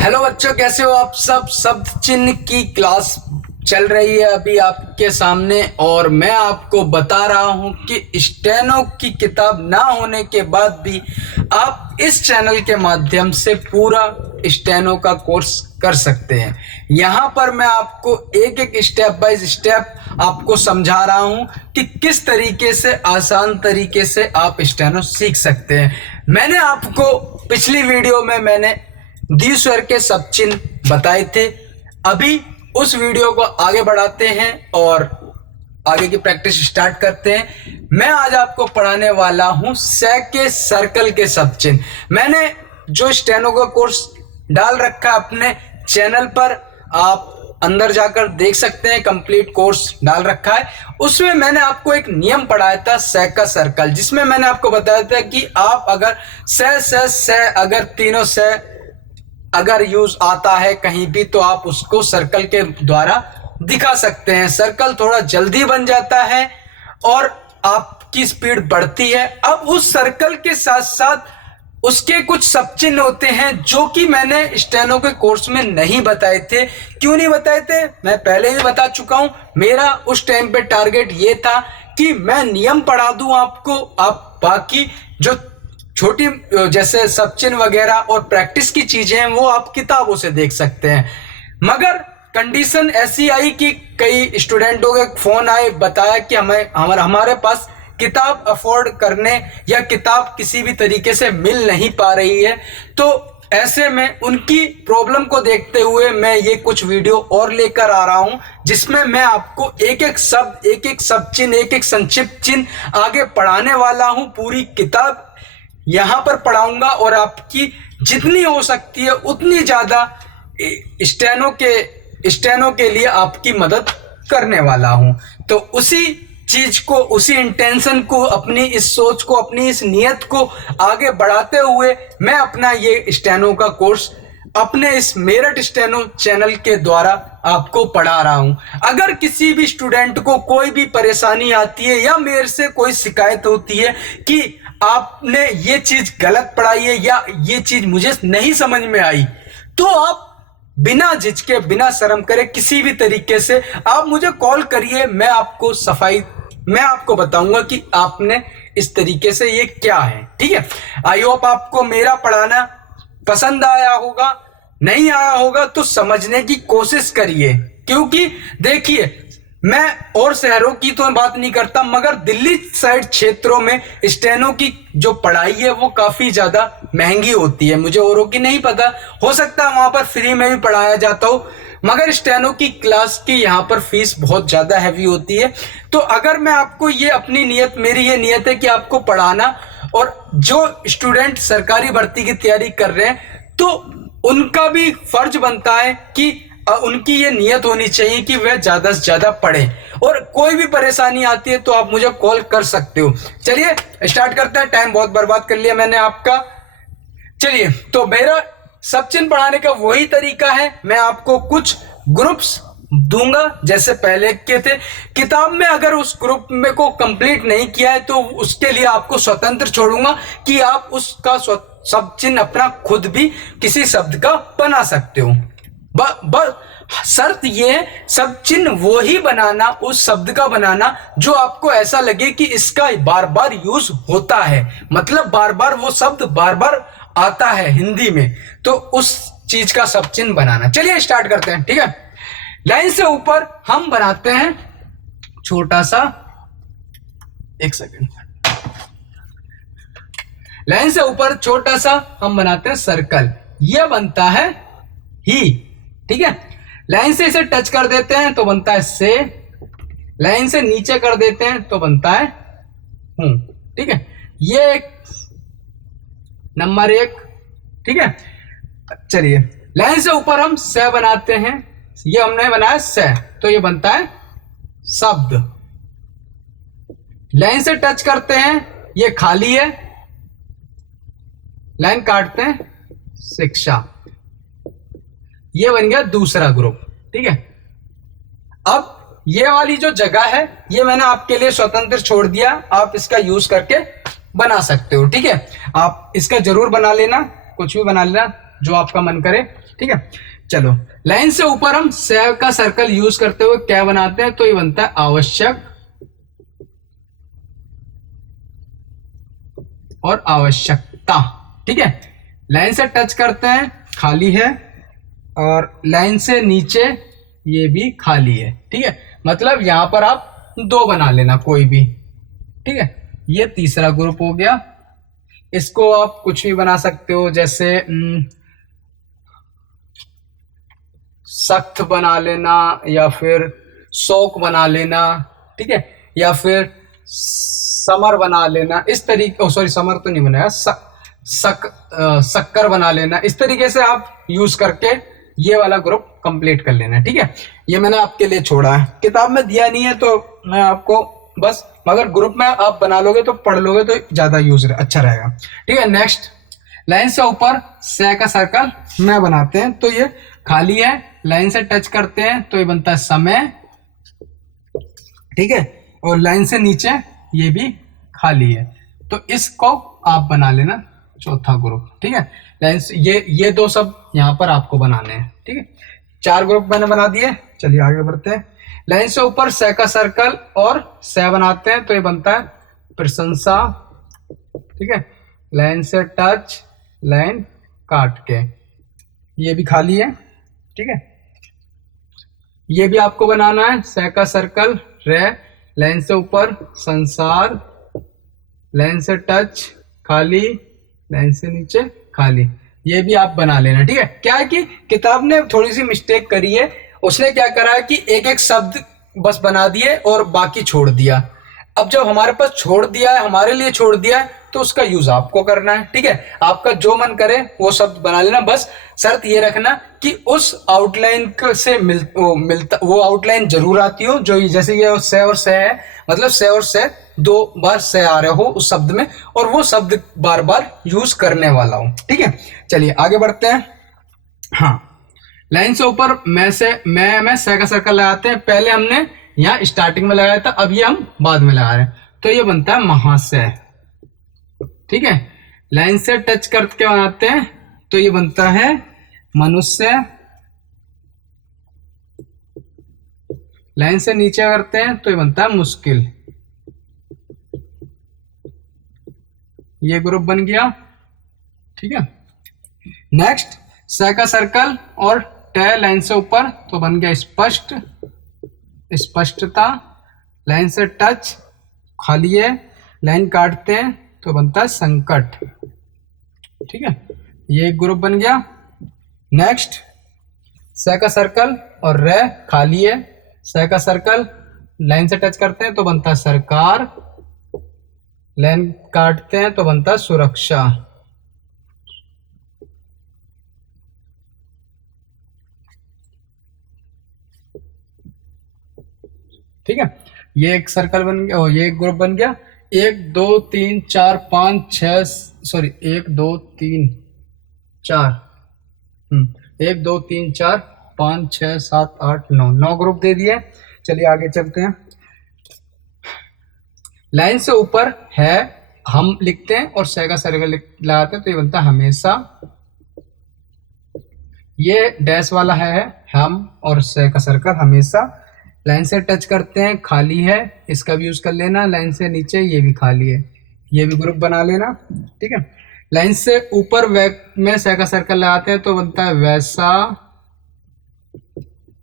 Hello बच्चों, कैसे हो आप सब। शब्द चिन्ह की क्लास चल रही है अभी आपके सामने और मैं आपको बता रहा हूं कि स्टेनो की किताब ना होने के बाद भी आप इस चैनल के माध्यम से पूरा स्टेनो का कोर्स कर सकते हैं। यहाँ पर मैं आपको एक एक स्टेप बाय स्टेप आपको समझा रहा हूँ कि किस तरीके से आसान तरीके से आप स्टेनो सीख सकते हैं। मैंने आपको पिछली वीडियो में मैंने द्विस्वर के शब्द चिन्ह बताए थे। अभी उस वीडियो को आगे बढ़ाते हैं और आगे की प्रैक्टिस स्टार्ट करते हैं। मैं आज आपको पढ़ाने वाला हूं से के सर्कल के शब्द चिन्ह। मैंने जो स्टेनो का कोर्स डाल रखा है अपने चैनल पर, आप अंदर जाकर देख सकते हैं, कंप्लीट कोर्स डाल रखा है। उसमें मैंने आपको एक नियम पढ़ाया था से का सर्कल, जिसमें मैंने आपको बताया था कि आप अगर से अगर तीनों से अगर यूज आता है कहीं भी तो आप उसको सर्कल के द्वारा दिखा सकते हैं। सर्कल थोड़ा जल्दी बन जाता है और आपकी स्पीड बढ़ती है। अब उस सर्कल के साथ साथ उसके कुछ शब्द चिन्ह होते हैं जो कि मैंने स्टेनो के कोर्स में नहीं बताए थे। क्यों नहीं बताए थे, मैं पहले ही बता चुका हूं। मेरा उस टाइम पे टारगेट ये था कि मैं नियम पढ़ा दूं आपको, आप बाकी जो छोटी जैसे शब्द चिन्ह वगैरह और प्रैक्टिस की चीजें हैं वो आप किताबों से देख सकते हैं। मगर कंडीशन ऐसी आई कि कई स्टूडेंटों के फोन आए, बताया कि हमारे पास किताब अफोर्ड करने या किताब किसी भी तरीके से मिल नहीं पा रही है। तो ऐसे में उनकी प्रॉब्लम को देखते हुए मैं ये कुछ वीडियो और लेकर आ रहा हूं, जिसमें मैं आपको एक एक शब्द चिन्ह, एक एक संक्षिप्त चिन्ह आगे पढ़ाने वाला हूं। पूरी किताब यहां पर पढ़ाऊंगा और आपकी जितनी हो सकती है उतनी ज्यादा स्टेनो के लिए आपकी मदद करने वाला हूं। तो उसी चीज को, उसी इंटेंशन को, अपनी इस सोच को, अपनी इस नियत को आगे बढ़ाते हुए मैं अपना ये स्टेनो का कोर्स अपने इस मेरठ स्टेनो चैनल के द्वारा आपको पढ़ा रहा हूं। अगर किसी भी स्टूडेंट को कोई भी परेशानी आती है या मेरे से कोई शिकायत होती है कि आपने ये चीज गलत पढ़ाई है या ये चीज मुझे नहीं समझ में आई, तो आप बिना झिझके, बिना शर्म करे, किसी भी तरीके से आप मुझे कॉल करिए। मैं आपको बताऊंगा कि आपने इस तरीके से ये क्या है। ठीक है, आई होप आपको मेरा पढ़ाना पसंद आया होगा। नहीं आया होगा तो समझने की कोशिश करिए, क्योंकि देखिए मैं और शहरों की तो बात नहीं करता, मगर दिल्ली साइड क्षेत्रों में स्टेनो की जो पढ़ाई है वो काफी ज्यादा महंगी होती है। मुझे औरों की नहीं पता, हो सकता है वहां पर फ्री में भी पढ़ाया जाता हो, मगर स्टेनो की क्लास की यहाँ पर फीस बहुत ज्यादा हैवी होती है। तो अगर मैं आपको ये अपनी नियत, मेरी ये नियत है कि आपको पढ़ाना, और जो स्टूडेंट सरकारी भर्ती की तैयारी कर रहे हैं तो उनका भी फर्ज बनता है कि उनकी ये नियत होनी चाहिए कि वह ज्यादा से ज्यादा पढ़ें। और कोई भी परेशानी आती है तो आप मुझे कॉल कर सकते हो। चलिए स्टार्ट करते हैं, टाइम बहुत बर्बाद कर लिया मैंने आपका। चलिए, तो मेरा शब्द चिन्ह पढ़ाने का वही तरीका है, मैं आपको कुछ ग्रुप्स दूंगा जैसे पहले के थे किताब में। अगर उस ग्रुप में को कंप्लीट नहीं किया है तो उसके लिए आपको स्वतंत्र छोड़ूंगा कि आप उसका शब्द चिन्ह अपना खुद भी किसी शब्द का बना सकते हो। शर्त ये है, शब्द चिन्ह वो ही बनाना, उस शब्द का बनाना जो आपको ऐसा लगे कि इसका बार बार यूज होता है, मतलब बार बार वो शब्द बार बार आता है हिंदी में, तो उस चीज का शब्द चिन्ह बनाना। चलिए स्टार्ट करते हैं। ठीक है, लाइन से ऊपर हम बनाते हैं छोटा सा, एक सेकंड, लाइन से ऊपर छोटा सा हम बनाते हैं सर्कल, यह बनता है ही। ठीक है, लाइन से इसे टच कर देते हैं तो बनता है से, लाइन से नीचे कर देते हैं तो बनता है हूं। ठीक है, ये एक नंबर 1। ठीक है, चलिए लाइन से ऊपर हम से बनाते हैं, ये हमने बनाया से, तो ये बनता है शब्द। लाइन से टच करते हैं, ये खाली है, लाइन काटते हैं शिक्षा, ये बन गया दूसरा ग्रुप। ठीक है, अब ये वाली जो जगह है ये मैंने आपके लिए स्वतंत्र छोड़ दिया, आप इसका यूज करके बना सकते हो। ठीक है, आप इसका जरूर बना लेना, कुछ भी बना लेना। जो आपका मन करे। ठीक है, चलो लाइन से ऊपर हम से का सर्कल यूज करते हुए क्या बनाते हैं, तो ये बनता है आवश्यक और आवश्यकता। ठीक है, लाइन से टच करते हैं खाली है, और लाइन से नीचे ये भी खाली है। ठीक है, मतलब यहां पर आप दो बना लेना कोई भी। ठीक है, ये तीसरा ग्रुप हो गया। इसको आप कुछ भी बना सकते हो, जैसे सख्त बना लेना, या फिर शौक बना लेना। ठीक है, या फिर समर बना लेना, इस तरीके, सॉरी समर तो नहीं बनाया, शक्कर बना लेना। इस तरीके से आप यूज करके ये वाला ग्रुप कंप्लीट कर लेना। ठीक है, ये मैंने आपके लिए छोड़ा है, किताब में दिया नहीं है तो मैं आपको बस, मगर ग्रुप में आप बना लोगे तो पढ़ लोगे तो ज्यादा यूज अच्छा रहेगा। ठीक है, नेक्स्ट लाइन से ऊपर से का सर्कल मैं बनाते हैं, तो ये खाली है, लाइन से टच करते हैं तो ये बनता है समय। ठीक है, और लाइन से नीचे ये भी खाली है, तो इसको आप बना लेना चौथा ग्रुप। ठीक है, लाइन से ये दो सब यहां पर आपको बनाने हैं। ठीक है, 4 ग्रुप मैंने बना दिए। चलिए आगे बढ़ते हैं। लाइन से ऊपर से का सर्कल और से बनाते हैं, तो ये बनता है प्रशंसा। ठीक है, लाइन से टच, लाइन काट के, ये भी खाली है। ठीक है, ये भी आपको बनाना है, से का सर्कल, रे, लाइन से ऊपर संसार, लाइन से टच खाली, लाइन से नीचे खाली, ये भी आप बना लेना। ठीक है, क्या है कि किताब ने थोड़ी सी मिस्टेक करी है, उसने क्या करा है कि एक एक शब्द बस बना दिए और बाकी छोड़ दिया। अब जब हमारे पास छोड़ दिया है, हमारे लिए छोड़ दिया है, तो उसका यूज आपको करना है। ठीक है, आपका जो मन करे वो शब्द बना लेना, बस शर्त ये रखना कि उस आउटलाइन से मिलता वो आउटलाइन जरूर आती हो, जो जैसे ये से और से है, मतलब से और से 2 बार से आ रहे हो उस शब्द में, और वो शब्द बार बार यूज करने वाला हो। ठीक है, चलिए आगे बढ़ते हैं। हाँ, लाइन से ऊपर मैं से का सर्कल लगाते हैं। पहले हमने यहाँ स्टार्टिंग में लगाया था, अब ये हम बाद में लगा रहे हैं, तो ये बनता है महाशय। ठीक है, लाइन से टच करके बनाते हैं, तो ये बनता है मनुष्य। लाइन से नीचे करते हैं तो ये बनता है मुश्किल। ये ग्रुप बन गया। ठीक है, नेक्स्ट से का सर्कल और टे लाइन से ऊपर, तो बन गया स्पष्ट, स्पष्टता। लाइन से टच खाली है, लाइन काटते हैं तो बनता है संकट। ठीक है, ये एक ग्रुप बन गया। नेक्स्ट से का सर्कल और रे खाली है, से का सर्कल, लाइन से टच करते हैं तो बनता है सरकार, लाइन काटते हैं तो बनता है सुरक्षा। ठीक है, ये एक सर्कल बन गया, ये एक ग्रुप बन गया। 1 2 3 4 5 6, सॉरी 1 2 3 4, 1 2 3 4 5 6 7 8 9 ग्रुप दे दिए। चलिए आगे चलते हैं। लाइन से ऊपर है हम लिखते हैं और से का सर्कल लगाते हैं, तो ये बनता है हमेशा। ये डैश वाला है हम, और से का सर्कल हमेशा। लाइन से टच करते हैं खाली है, इसका भी यूज कर लेना। लाइन से नीचे ये भी खाली है, ये भी ग्रुप बना लेना। ठीक है, लाइन से ऊपर में से का सर्कल लगाते हैं तो बनता है वैसा,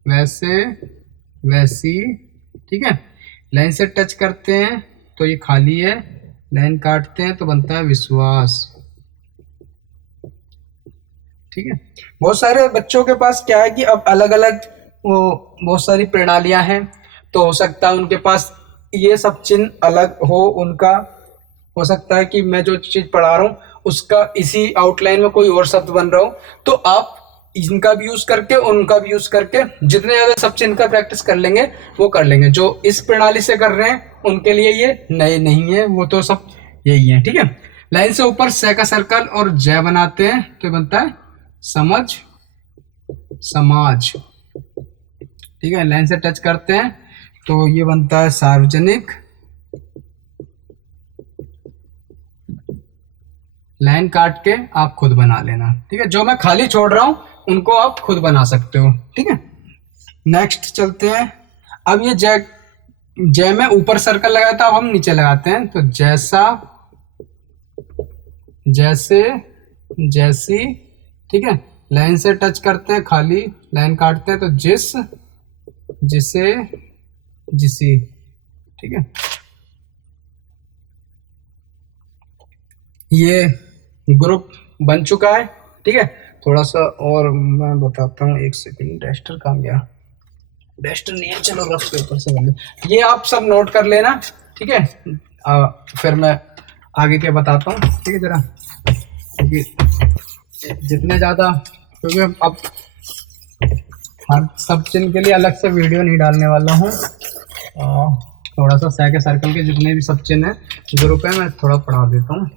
वैसे, वैसी। ठीक है, लाइन से टच करते हैं तो ये खाली है, लाइन काटते हैं तो बनता है विश्वास। ठीक है, बहुत सारे बच्चों के पास क्या है कि अब अलग अलग वो बहुत सारी प्रणालियां हैं, तो हो सकता है उनके पास ये सब चिन्ह अलग हो, उनका हो सकता है कि मैं जो चीज पढ़ा रहा हूँ उसका इसी आउटलाइन में कोई और शब्द बन रहा हो, तो आप इनका भी यूज करके उनका भी यूज करके जितने ज्यादा सब चिन्ह का प्रैक्टिस कर लेंगे वो कर लेंगे। जो इस प्रणाली से कर रहे हैं उनके लिए ये नए नहीं है, वो तो सब यही है। ठीक है, लाइन से ऊपर से का सर्कल और जय बनाते हैं तो बनता है समझ, समाज। ठीक है, लाइन से टच करते हैं तो ये बनता है सार्वजनिक। लाइन काट के आप खुद बना लेना, ठीक है। जो मैं खाली छोड़ रहा हूँ उनको आप खुद बना सकते हो, ठीक है। नेक्स्ट चलते हैं। अब ये जय में ऊपर सर्कल लगाया था, अब हम नीचे लगाते हैं। तो जैसा, जैसे, जैसी, ठीक है। लाइन से टच करते हैं, खाली लाइन काटते हैं तो जिस, जिसे, जिसी, ठीक है। ये ग्रुप बन चुका है, ठीक है। थोड़ा सा और मैं बताता हूँ, एक सेकंड। डस्टर कहाँ गया? डस्टर नहीं है, चलो रफ पेपर से कर ले। ये आप सब नोट कर लेना, ठीक है। फिर मैं आगे क्या बताता हूँ, ठीक है। जरा क्योंकि जितने ज़्यादा, क्योंकि अब हर सब चिन्ह के लिए अलग से वीडियो नहीं डालने वाला हूँ। थोड़ा सा सेके सर्कल के जितने भी सब चिन्ह हैं ग्रुप है, मैं थोड़ा पढ़ा देता हूँ।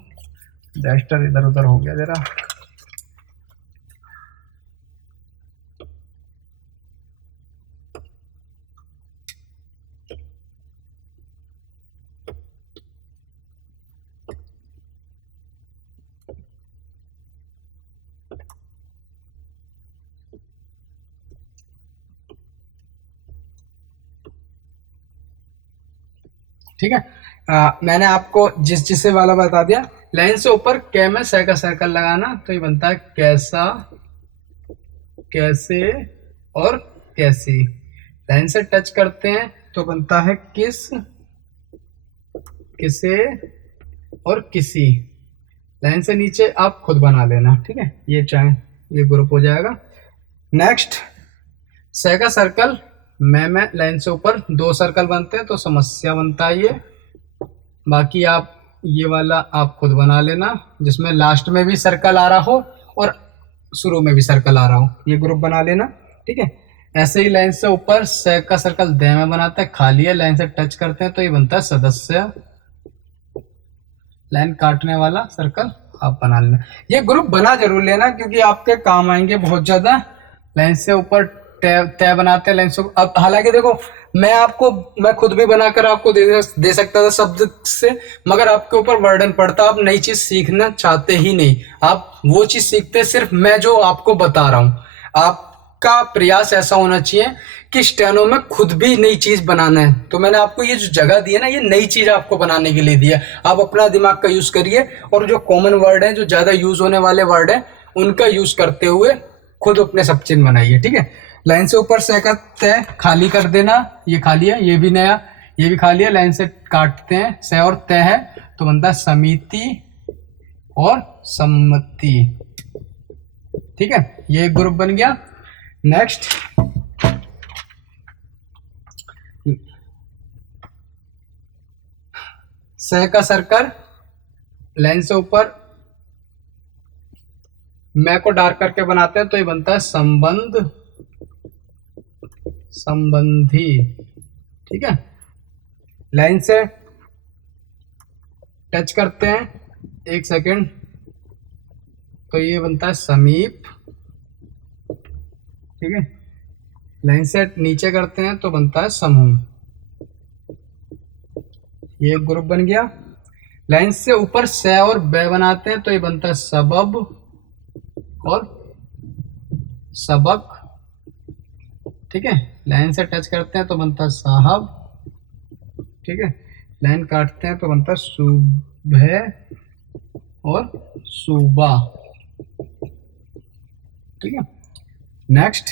डस्टर इधर उधर हो गया जरा। ठीक है। मैंने आपको जिसे वाला बता दिया। लाइन से ऊपर कै में से का सर्कल लगाना, तो ये बनता है कैसा, कैसे और कैसी। लाइन से टच करते हैं तो बनता है किस, किसे और किसी। लाइन से नीचे आप खुद बना लेना, ठीक है। ये चाहे ये ग्रुप हो जाएगा। नेक्स्ट, से का सर्कल में लाइन से ऊपर 2 सर्कल बनते हैं तो समस्या बनता है ये। बाकी आप ये वाला आप खुद बना लेना, जिसमें लास्ट में भी सर्कल आ रहा हो और शुरू में भी सर्कल आ रहा हो, ये ग्रुप बना लेना, ठीक है। ऐसे ही लाइन से ऊपर से का सर्कल दे में बनाता है, खाली है, लाइन से टच करते हैं तो ये बनता है सदस्य। लाइन काटने वाला सर्कल आप बना लेना। ये ग्रुप बना जरूर लेना क्योंकि आपके काम आएंगे बहुत ज्यादा। लाइन से ऊपर तय बनाते हैं, लाइन से। अब हालांकि देखो, मैं खुद भी बनाकर आपको दे सकता था शब्द से, मगर आपके ऊपर बर्डन पड़ता, आप नई चीज सीखना चाहते ही नहीं। आप वो चीज सीखते सिर्फ मैं जो आपको बता रहा हूँ। आपका प्रयास ऐसा होना चाहिए कि स्टेनो में खुद भी नई चीज बनाना है। तो मैंने आपको ये जो जगह दी है ना, ये नई चीज आपको बनाने के लिए दी है। आप अपना दिमाग का यूज करिए और जो कॉमन वर्ड है, जो ज्यादा यूज होने वाले वर्ड है, उनका यूज करते हुए खुद अपने सब चिन्ह बनाइए, ठीक है। लाइन से ऊपर से का तय खाली कर देना, ये खाली है, ये भी नया, ये भी खाली है। लाइन से काटते हैं, से और तय है तो बनता है समिति और सम्मति, ठीक है। ये एक ग्रुप बन गया। नेक्स्ट, से का सर्कल लाइन से ऊपर मैं को डार्क करके बनाते हैं तो ये बनता है संबंध, संबंधी, ठीक है। लाइन से टच करते हैं, एक सेकंड, तो ये बनता है समीप, ठीक है। लाइन से नीचे करते हैं तो बनता है समूह, ये ग्रुप बन गया। लाइन से ऊपर से और बे बनाते हैं तो ये बनता है सबब और सबक, ठीक है। लाइन से टच करते हैं तो बनता है साहब, ठीक है। लाइन काटते हैं तो बनता है सुबह और सुबह, ठीक है। नेक्स्ट,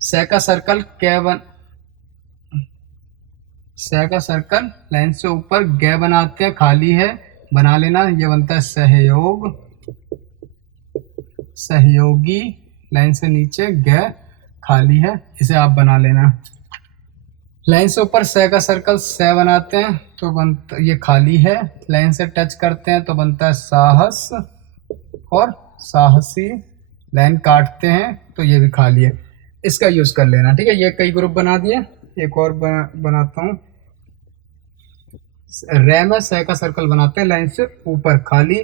से का सर्कल से का सर्कल लाइन से ऊपर गे बनाते हैं, खाली है, बना लेना, ये बनता है सहयोग, सहयोगी। लाइन से नीचे गे खाली है, इसे आप बना लेना। लाइन से ऊपर से का सर्कल से बनाते हैं तो बनता, ये खाली है, लाइन से टच करते हैं तो बनता है साहस और साहसी। लाइन काटते हैं तो ये भी खाली है, इसका यूज कर लेना, ठीक है। ये कई ग्रुप बना दिए। एक और बनाता हूँ। रे में से का सर्कल बनाते हैं, लाइन से ऊपर खाली,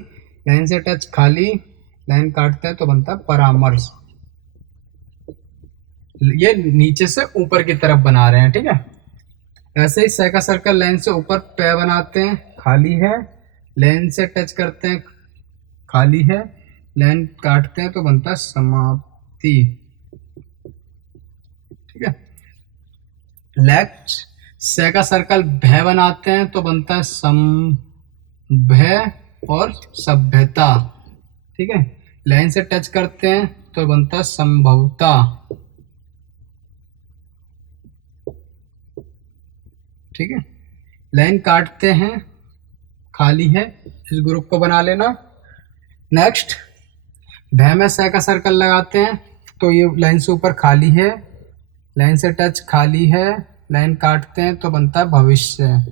लाइन से टच खाली, लाइन काटते हैं तो बनता है परामर्श। ये नीचे से ऊपर की तरफ बना रहे हैं, ठीक है। ऐसे ही से का सर्कल लाइन से ऊपर पे बनाते हैं, खाली है, लाइन से टच करते हैं खाली है, लाइन काटते हैं तो बनता है समाप्ति। ठीक है। नेक्स्ट से का सर्कल भय बनाते हैं तो बनता है संभय और सभ्यता। ठीक है। लाइन से टच करते हैं तो बनता है संभवता। ठीक है। लाइन काटते हैं, खाली है, इस ग्रुप को बना लेना। नेक्स्ट भय में से का सर्कल लगाते हैं तो ये लाइन से ऊपर खाली है, लाइन से टच खाली है, लाइन काटते हैं तो बनता है भविष्य।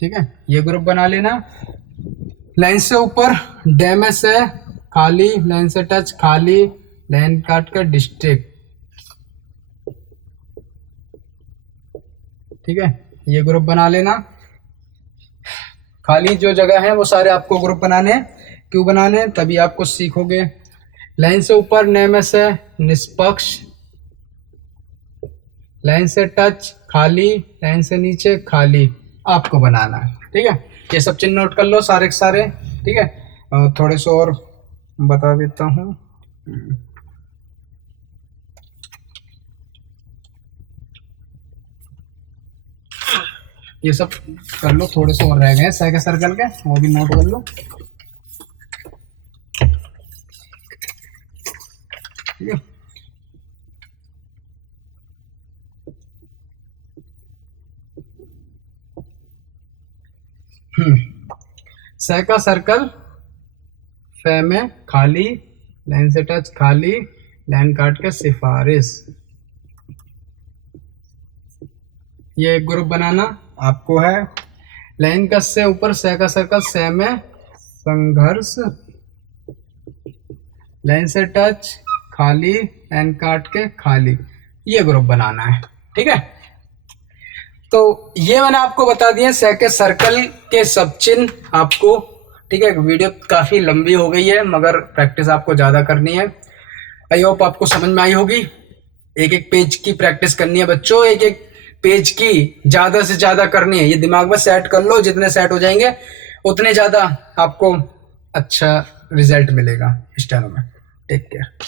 ठीक है। ये ग्रुप बना लेना। लाइन से ऊपर डे में से खाली, लाइन से टच खाली, लाइन काट कर डिस्ट्रिक्ट। ठीक है। ये ग्रुप बना लेना। खाली जो जगह है वो सारे आपको ग्रुप बनाने हैं। क्यों बनाने हैं? तभी आपको सीखोगे। लाइन से ऊपर ने में से निष्पक्ष, लाइन से टच खाली, लाइन से नीचे खाली, आपको बनाना है। ठीक है। ये सब चिन्ह नोट कर लो सारे के सारे। ठीक है। और थोड़े से और बता देता हूँ। ये सब कर लो, थोड़े से और रह गए सह के सर्कल के, वो भी नोट कर लो। ठीक है। सह का सर्कल फे में खाली, लाइन से टच खाली, लाइन काट के सिफारिश। ये एक ग्रुप बनाना आपको है। लाइन कस से ऊपर सह का सर्कल सह में संघर्ष, लाइन से टच खाली, लाइन काट के खाली, ये ग्रुप बनाना है। ठीक है। तो ये मैंने आपको बता दिया सह के सर्कल के सब चिन्ह आपको। ठीक है। वीडियो काफ़ी लंबी हो गई है मगर प्रैक्टिस आपको ज़्यादा करनी है। आई होप आपको समझ में आई होगी। एक एक पेज की प्रैक्टिस करनी है बच्चों, एक एक पेज की ज़्यादा से ज़्यादा करनी है। ये दिमाग में सेट कर लो, जितने सेट हो जाएंगे उतने ज़्यादा आपको अच्छा रिजल्ट मिलेगा स्टेनो में। Take care.